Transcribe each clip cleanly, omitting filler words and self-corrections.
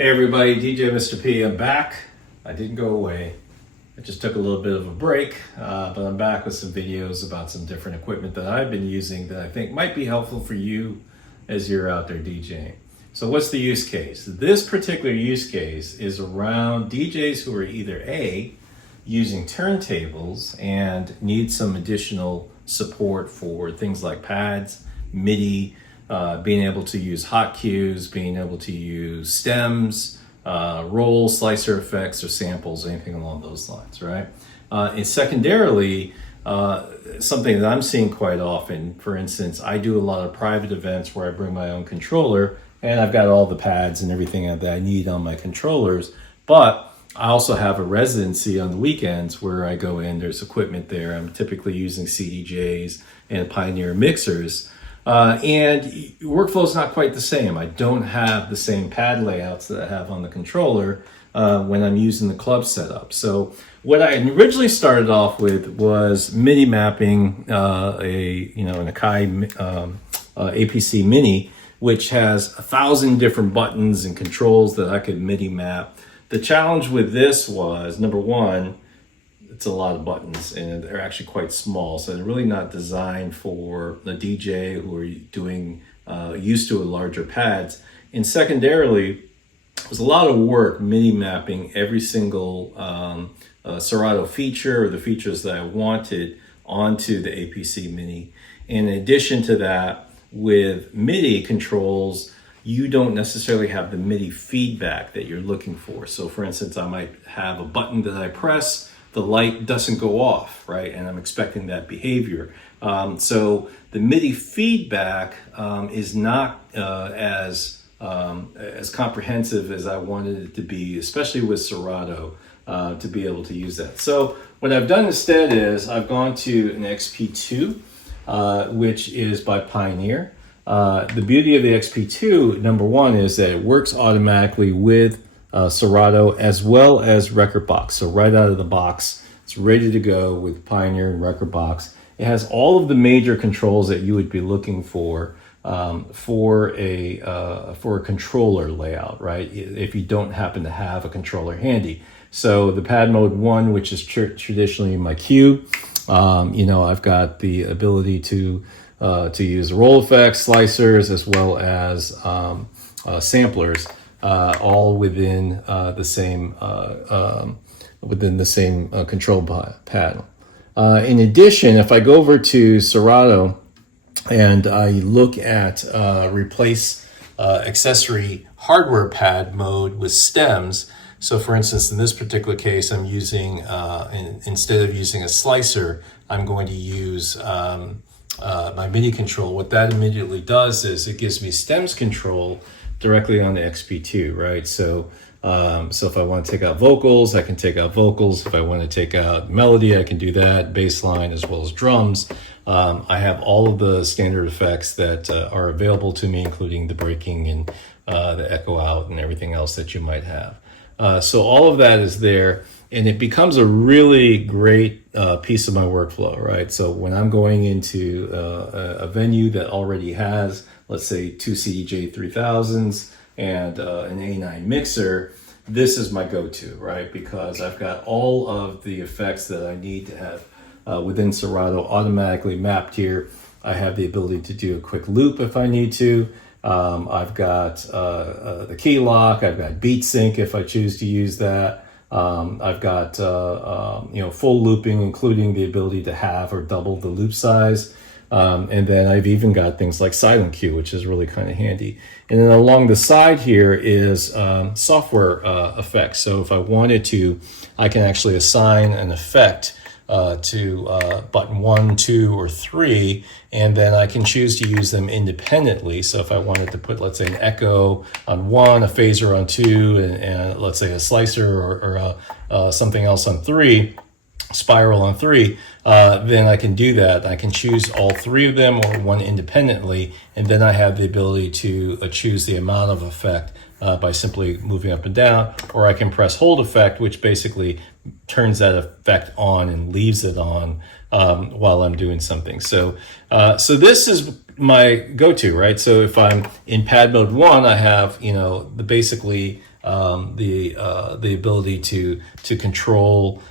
Hey everybody, DJ Mr. P. I'm back. I didn't go away. I just took a little bit of a break, but I'm back with some videos about some different equipment that I've been using that I think might be helpful for you as you're out there DJing. So what's the use case? This particular use case is around DJs who are either A, using turntables and need some additional support for things like pads, MIDI, being able to use hot cues, being able to use stems, roll, slicer effects, or samples, anything along those lines, right? And secondarily, something that I'm seeing quite often, for instance, I do a lot of private events where I bring my own controller and I've got all the pads and everything that I need on my controllers, but I also have a residency on the weekends where I go in, there's equipment there. I'm typically using CDJs and Pioneer mixers. And workflow is not quite the same. I don't have the same pad layouts that I have on the controller when I'm using the club setup. So what I originally started off with was MIDI mapping an Akai APC Mini, which has 1,000 different buttons and controls that I could MIDI map. The challenge with this was, number one, it's a lot of buttons and they're actually quite small, so they're really not designed for a DJ who are doing used to larger pads. And secondarily, it was a lot of work MIDI mapping every single Serato feature or the features that I wanted onto the APC Mini. And in addition to that, with MIDI controls, you don't necessarily have the MIDI feedback that you're looking for. So for instance, I might have a button that I press, the light doesn't go off, right? And I'm expecting that behavior. So the MIDI feedback is not as comprehensive as I wanted it to be, especially with Serato, to be able to use that. So what I've done instead is I've gone to an XP2, which is by Pioneer. The beauty of the XP2, number one, is that it works automatically with Serato as well as Rekordbox. So right out of the box, it's ready to go with Pioneer and Rekordbox. It has all of the major controls that you would be looking for a controller layout, right? If you don't happen to have a controller handy. So the pad mode 1, which is traditionally my cue, I've got the ability to use roll effects, slicers, as well as samplers. All within the same control panel. In addition, if I go over to Serato and I look at replace accessory hardware pad mode with stems. So for instance, in this particular case, I'm using, instead of using a slicer, I'm going to use my MIDI control. What that immediately does is it gives me stems control directly on the XP2, right? So if I want to take out vocals, I can take out vocals. If I want to take out melody, I can do that, bass line as well as drums. I have all of the standard effects that are available to me, including the breaking and the echo out and everything else that you might have. So all of that is there, and it becomes a really great piece of my workflow, right? So when I'm going into a venue that already has, let's say, 2 CDJ 3000s and an A9 mixer, this is my go-to, right? Because I've got all of the effects that I need to have within Serato automatically mapped here. I have the ability to do a quick loop if I need to. I've got the key lock. I've got beat sync if I choose to use that. I've got full looping, including the ability to have or double the loop size. And then I've even got things like silent cue, which is really kind of handy. And then along the side here is software effects. So if I wanted to, I can actually assign an effect to button 1, 2, or 3, and then I can choose to use them independently. So if I wanted to put, let's say, an echo on 1, a phaser on 2, and let's say a slicer or something else on 3, spiral on 3, then I can do that. I can choose all 3 of them or one independently, and then I have the ability to choose the amount of effect by simply moving up and down, or I can press hold effect, which basically turns that effect on and leaves it on while I'm doing something. So this is my go-to, right? So if I'm in pad mode 1, I have, basically the ability to control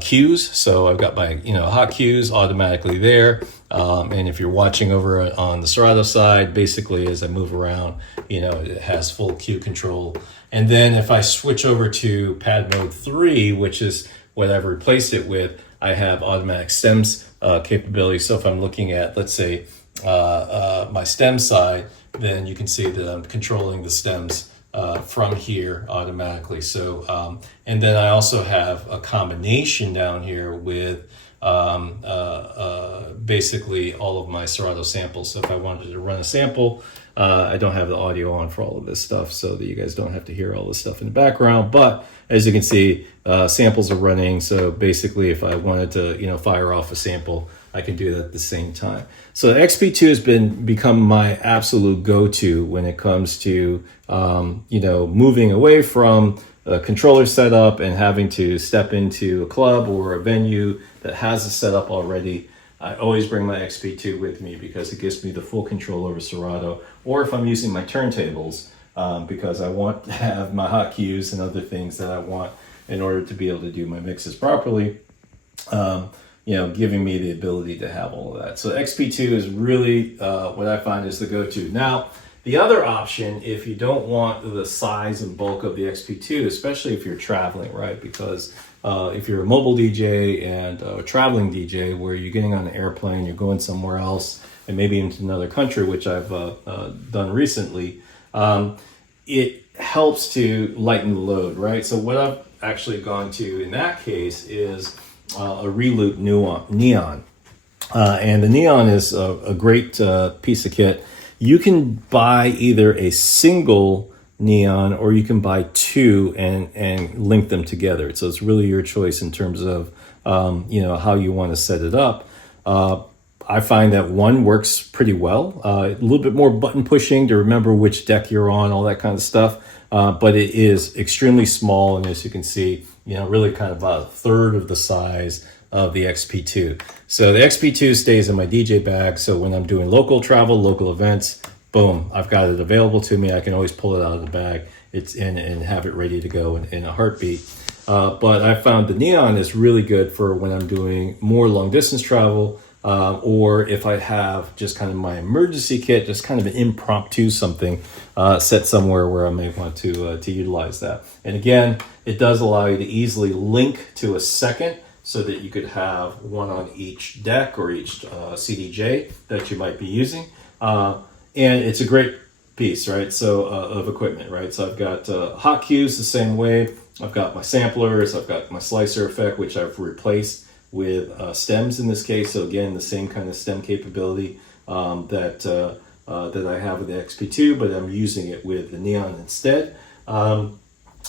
cues. So I've got my hot cues automatically there, and if you're watching over on the Serato side, basically as I move around, it has full cue control. And then if I switch over to pad mode 3, which is what I've replaced it with, I have automatic stems capability. So if I'm looking at, let's say, my stem side, then you can see that I'm controlling the stems from here automatically. So, and then I also have a combination down here with basically all of my Serato samples. So if I wanted to run a sample, I don't have the audio on for all of this stuff so that you guys don't have to hear all this stuff in the background. But as you can see, samples are running. So basically, if I wanted to, fire off a sample, I can do that at the same time. So the XP2 has become my absolute go-to when it comes to, moving away from a controller setup and having to step into a club or a venue that has a setup already. I always bring my XP2 with me because it gives me the full control over Serato, or if I'm using my turntables, because I want to have my hot cues and other things that I want in order to be able to do my mixes properly, giving me the ability to have all of that. So XP2 is really what I find is the go-to. Now, the other option, if you don't want the size and bulk of the XP2, especially if you're traveling, right? Because if you're a mobile DJ and a traveling DJ where you're getting on an airplane, you're going somewhere else, and maybe into another country, which I've done recently, it helps to lighten the load, right? So what I've actually gone to in that case is a Reloop Neon. And the Neon is a great piece of kit. You can buy either a single Neon or you can buy two and link them together. So it's really your choice in terms of how you want to set it up. I find that one works pretty well. A little bit more button pushing to remember which deck you're on, all that kind of stuff. But it is extremely small, and as you can see, really kind of about a third of the size of the XP2. So the XP2 stays in my DJ bag, so when I'm doing local travel, local events, boom, I've got it available to me. I can always pull it out of the bag. It's in and have it ready to go in a heartbeat. But I found the Neon is really good for when I'm doing more long distance travel, or if I have just kind of my emergency kit, just kind of an impromptu something set somewhere where I may want to utilize that. And again, it does allow you to easily link to a second so that you could have one on each deck or each CDJ that you might be using. And it's a great piece, right? So of equipment, right? So I've got hot cues the same way. I've got my samplers. I've got my slicer effect, which I've replaced with stems in this case. So again, the same kind of stem capability that I have with the XP2, but I'm using it with the Neon instead.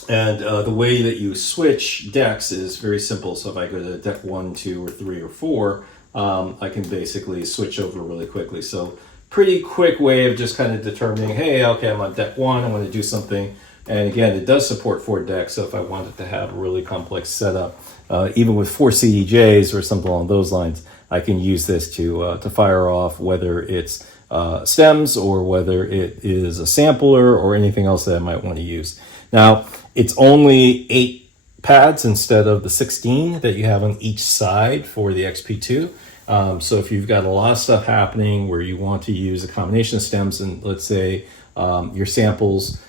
And the way that you switch decks is very simple. So if I go to deck 1, 2, or 3, or 4, I can basically switch over really quickly. So pretty quick way of just kind of determining, hey, okay, I'm on deck 1, I want to do something. And again, it does support 4 decks. So if I wanted to have a really complex setup, even with 4 CDJs or something along those lines, I can use this to fire off, whether it's stems or whether it is a sampler or anything else that I might want to use. Now, it's only 8 pads instead of the 16 that you have on each side for the XP2. So if you've got a lot of stuff happening where you want to use a combination of stems and let's say your samples,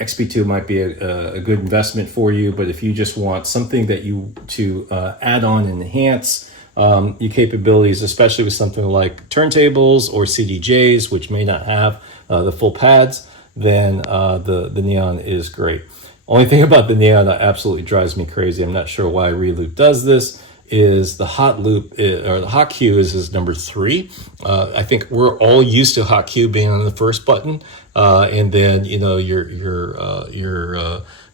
XP2 might be a good investment for you. But if you just want something that you to add on and enhance your capabilities, especially with something like turntables or CDJs, which may not have the full pads, then the Neon is great. Only thing about the Neon that absolutely drives me crazy, I'm not sure why Reloop does this, is the hot loop or the hot cue is number 3. I think we're all used to hot cue being on the first button, and then your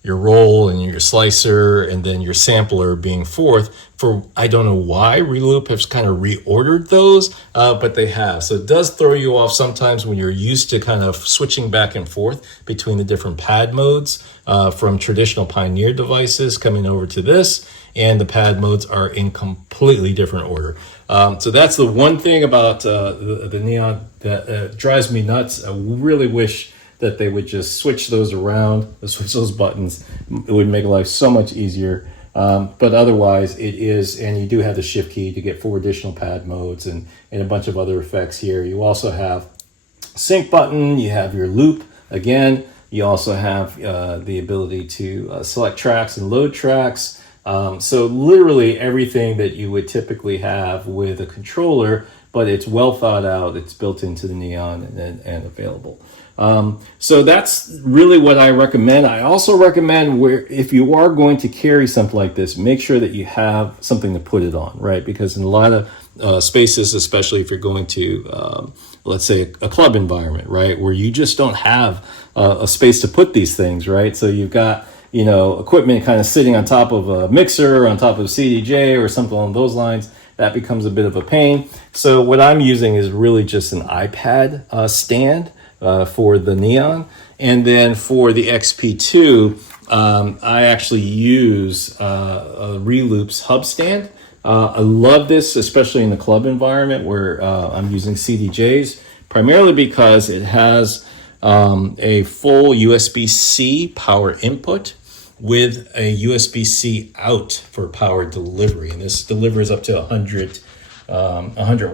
roll and your slicer and then your sampler being 4th. For I don't know why Reloop has kind of reordered those, but they have. So it does throw you off sometimes when you're used to kind of switching back and forth between the different pad modes from traditional Pioneer devices coming over to this, and the pad modes are in completely different order. So that's the one thing about the Neon that drives me nuts. I really wish that they would just switch those around, switch those buttons. It would make life so much easier. But otherwise it is, and you do have the shift key to get 4 additional pad modes and a bunch of other effects here. You also have sync button, you have your loop again, you also have the ability to select tracks and load tracks. So literally everything that you would typically have with a controller, but it's well thought out, it's built into the Neon and available. So that's really what I recommend. I also recommend, where if you are going to carry something like this, make sure that you have something to put it on, right? Because in a lot of spaces, especially if you're going to, let's say, a club environment, right, where you just don't have a space to put these things, right? So you've got, you know, equipment kind of sitting on top of a mixer, on top of CDJ or something along those lines. That becomes a bit of a pain. So what I'm using is really just an iPad stand for the Neon. And then for the XP2, I actually use a Reloop's hub stand. I love this, especially in the club environment where I'm using CDJs, primarily because it has a full USB-C power input with a USB-C out for power delivery. And this delivers up to 100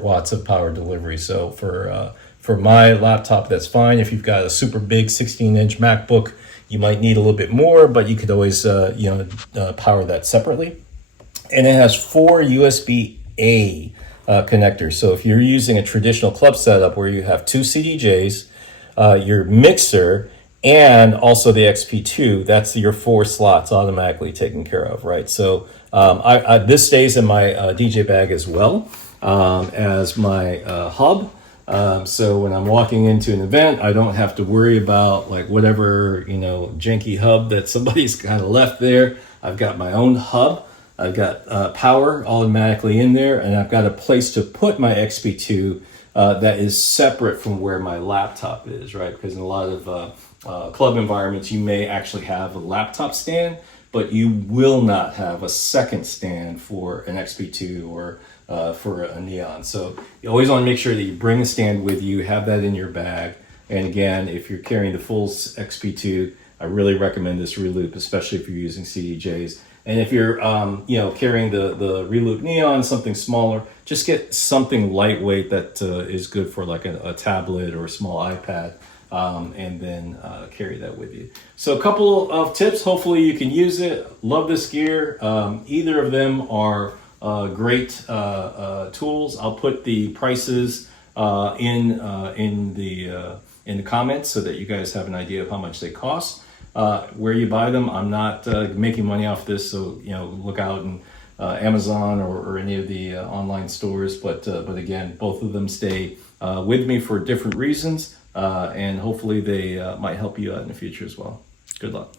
watts of power delivery. So for my laptop, that's fine. If you've got a super big 16-inch MacBook, you might need a little bit more, but you could always power that separately. And it has 4 USB-A connectors. So if you're using a traditional club setup where you have 2 CDJs, your mixer, and also the XP2, that's your 4 slots automatically taken care of, right? So this stays in my DJ bag as well as my hub. So when I'm walking into an event, I don't have to worry about like whatever, janky hub that somebody's kind of left there. I've got my own hub. I've got power automatically in there, and I've got a place to put my XP2 that is separate from where my laptop is, right? Because in a lot of club environments, you may actually have a laptop stand, but you will not have a second stand for an XP2 or for a Neon. So you always want to make sure that you bring a stand with you, have that in your bag. And again, if you're carrying the full XP2, I really recommend this Reloop, especially if you're using CDJs. And if you're, carrying the Reloop Neon, something smaller, just get something lightweight that is good for like a tablet or a small iPad, and then carry that with you. So a couple of tips. Hopefully you can use it. Love this gear. Either of them are great tools. I'll put the prices in the comments so that you guys have an idea of how much they cost. Where you buy them, I'm not making money off this, so look out in Amazon or any of the online stores. But again, both of them stay with me for different reasons, and hopefully they might help you out in the future as well. Good luck.